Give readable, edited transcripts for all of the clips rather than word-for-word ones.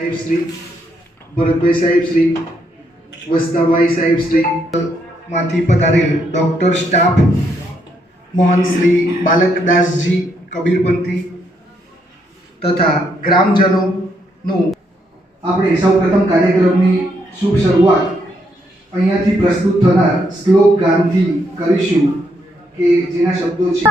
સાહેબ શ્રી, ભરતભાઈ સાહેબ શ્રી, વસ્તાભાઈ સાહેબ શ્રી માંથી પધારેલ ડૉક્ટર સ્ટાફ મોહન શ્રી બાલકદાસજી કબીરપંથી તથા ગ્રામજનોનું આપણે સૌપ્રથમ કાર્યક્રમની શુભ શરૂઆત અહીંયાથી પ્રસ્તુત થનાર શ્લોક ગાનથી કરીશું કે જેના શબ્દો છે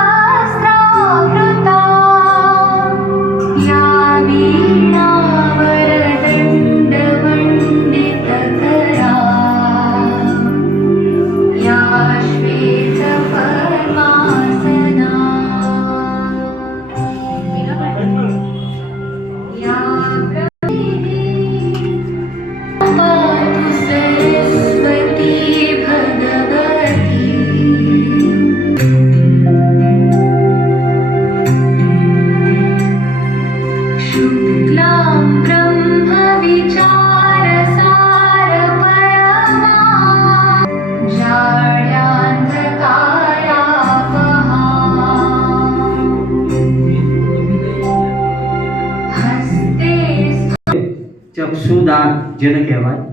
ચક્ષુદાન જેને કહેવાય,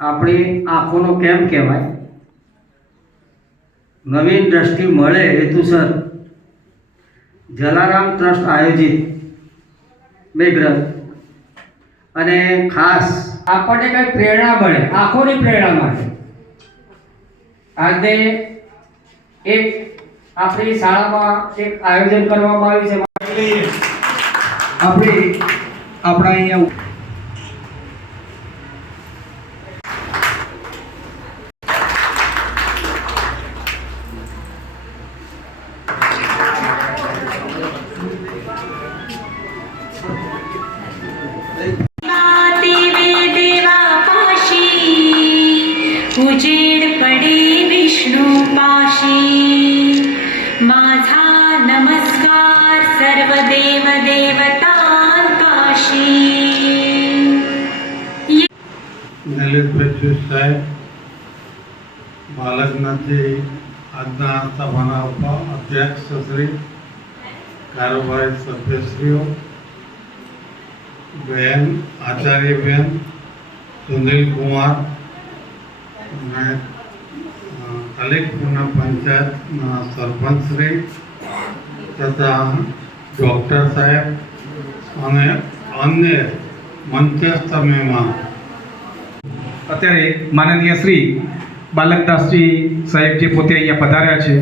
આપણે આંખોનો કેમ કહેવાય, નવીન દ્રષ્ટિ મળે હેતુસર જલારામ ટ્રસ્ટ આયોજિત મેઘરથ અને ખાસ આપણને કંઈ પ્રેરણા મળે આંખોની પ્રેરણા માટે આજે એક આપણી શાળામાં એક આયોજન કરવામાં આવ્યું છે. આપણે આપણા અહીંયા उजेड पडे विष्णू पाशी माझा नमस्कार सर्व देव देवतांपाशी. નલિનભાઈ સાહેબ બાલકનાથજી આજના સભાના અધ્યક્ષ શ્રી, કારોબારી સભ્યશ્રીઓ, બહેન આચાર્યબેન સુનિલ કુમાર અને કલેક્ટરના પંચાયતના સરપંચશ્રી તથા ડૉક્ટર સાહેબ અને અન્ય મંચસ્થ મહેમાન. અત્યારે માનનીય શ્રી બાલકદાસજી સાહેબ જે પોતે અહીંયા પધાર્યા છે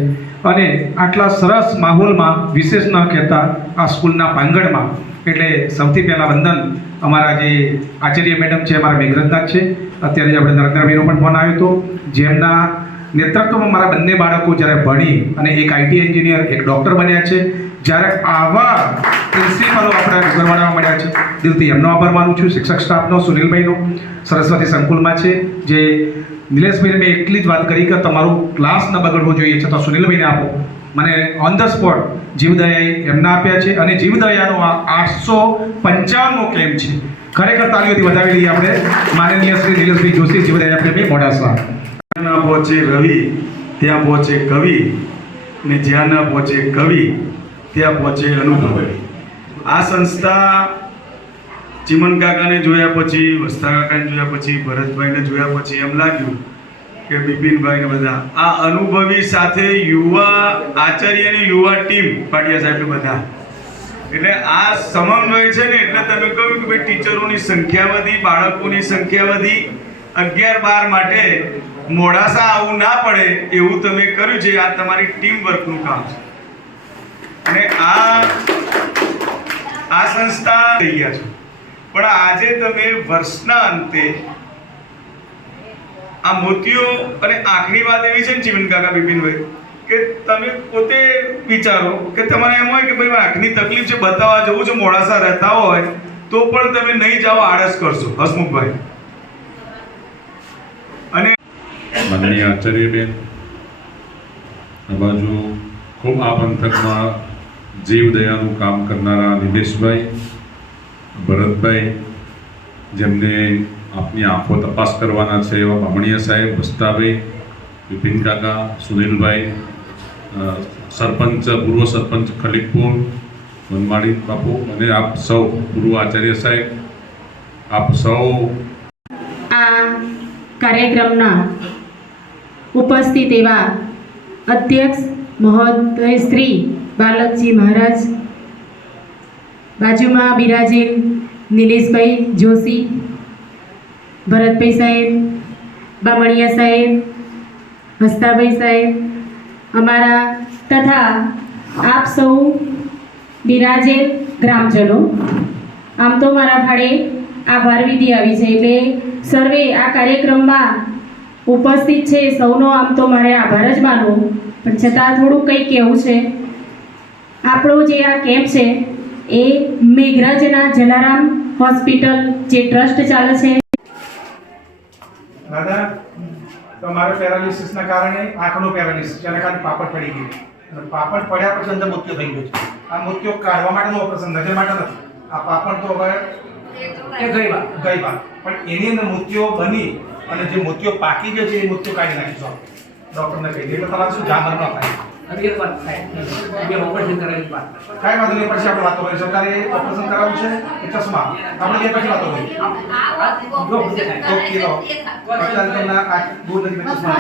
અને આટલા સરસ માહોલમાં વિશેષ ન કહેતા આ સ્કૂલના પ્રાંગણમાં, એટલે સૌથી પહેલાં વંદન અમારા જે આચાર્ય મેડમ છે, અમારા મેઘરથના છે. અત્યારે આપણે નરેન્દ્રભાઈનો પણ ફોન આવ્યો હતો, જેમના નેતૃત્વમાં મારા બંને બાળકો જ્યારે ભણી અને એક આઈટી એન્જિનિયર, એક ડૉક્ટર બન્યા છે. જ્યારે આવા પ્રિન્સિપલો આપણે ગરવાડવા મળ્યા છે, દિલથી એમનો આભાર માનું છું. શિક્ષક સ્ટાફનો, સુનિલભાઈનો, સરસ્વતી સંકુલમાં છે જે નિલેશભાઈને મેં એટલી જ વાત કરી કે તમારું ક્લાસ ન બગડવો જોઈએ છતાં સુનિલભાઈને આપો. મને ઓન ધ સ્પોટ જીવદયાએ એમના આપ્યા છે અને જીવદયાનો આ 855મો કેમ્પ છે. ખરેખર તાળીઓથી વધાવી લઈએ આપણે માનનીય શ્રી નિલેશભાઈ જોશી, જીવદયા પ્રેમી મોડાસા. જ્યાં પહોંચે રવિ ત્યાં પહોંચે કવિ, ને જ્યાં ન પહોંચે કવિ ત્યાં પહોંચે અનુભવી. આ સંસ્થા ચીમન કાકાને જોયા પછી, વસ્તા કાકાને જોયા પછી, ભરતભાઈને જોયા પછી એમ લાગ્યું કે બિપિનભાઈને બધા આ અનુભવી સાથે યુવા આચાર્યની યુવા ટીમ પાટિયા સાહેબ બધા, એટલે આ સમન્વય છે ને. એટલે તમે કહ્યું કે ભાઈ ટીચરોની સંખ્યા વધી, બાળકોની સંખ્યા વધી, 11-12 માટે મોડાસા આવું ના પડે એવું તમે કર્યું છે. આ તમારી ટીમ વર્કનું કામ છે અને આ સંસ્થા થઈ ગયા છે. પણ આજે તમે વર્ષના અંતે આ મોતીઓ, અને આખરી વાત એવી છે ને ચીમન કાકા, બિપિનભાઈ, કે તમે પોતે વિચારો કે તમારે એમ હોય કે ભાઈ આંખની તકલીફ છે, બતાવવા જવું છે, મોડાસા રહેતા હોય તો પણ તમે નહીં જાઓ, આળસ કરશો. હસમુખભાઈ અને માનનીય આચાર્યબેન, આ બાજુ ખૂબ આ પંથકમાં જીવદયાનું કામ કરનારા નિલેશભાઈ, ભરતભાઈ, જેમને આપની આંખો તપાસ કરવાના છે એવા બામણીયા સાહેબ, વસ્તાભાઈ, વિપિન કાકા, સુનિલભાઈ, સરપંચ, પૂર્વ સરપંચ ખલીકપુર, વનમાળી બાપુ અને આપ સૌ પૂર્વ આચાર્ય સાહેબ, આપ સૌ આ કાર્યક્રમના ઉપસ્થિત એવા અધ્યક્ષ મહોદય શ્રી બાલકજી મહારાજ, બાજુમાં બિરાજેલ નિલેશભાઈ જોશી, ભરતભાઈ સાહેબ, બામણિયા સાહેબ, હસ્તાભાઈ સાહેબ, અમારા તથા આપ સૌ બિરાજેલ ગ્રામજનો, આમ તો મારા ફાળે આભાર વિધિ આવી છે એટલે સર્વે આ કાર્યક્રમમાં ઉપસ્થિત છે સૌનો આમ તો મારે આભાર જ માનવો, પણ છતાં થોડું કંઈ કહેવું છે. આપણો જે આ કેમ્પ છે એ મેઘરજના જલારામ હોસ્પિટલ જે ટ્રસ્ટ ચાલે છે. દાદા, તમારે પેરાલિસિસના કારણે આંખનો પેરાલિસિસ, જેના કારણે પાપડ પડી ગયું અને પાપડ પડ્યા પછી અંદર મોતિયો થઈ ગયો છે. આ મોતિયો કાઢવા માટેનું ઓપરેશન નજર માટે નથી. આ પાપડ તો હવે ગઈ વાત પણ એની અંદર મોતિયો બની અને જે મોતિયો પાકી ગયો છે એ મોતિયો કાઢી નાખીશું ડૉક્ટરને કહી દે એટલે તમારે શું જામર ન થાય. કાંઈ વાંધો નહીં, પછી આપણે વાતો કરીશું. અત્યારે ઓપરેશન કરાવવું છે એ ચશ્મા આપણે બે પછી વાતો કરીએ. અત્યારે તમને આ દૂર નથી ચશ્મા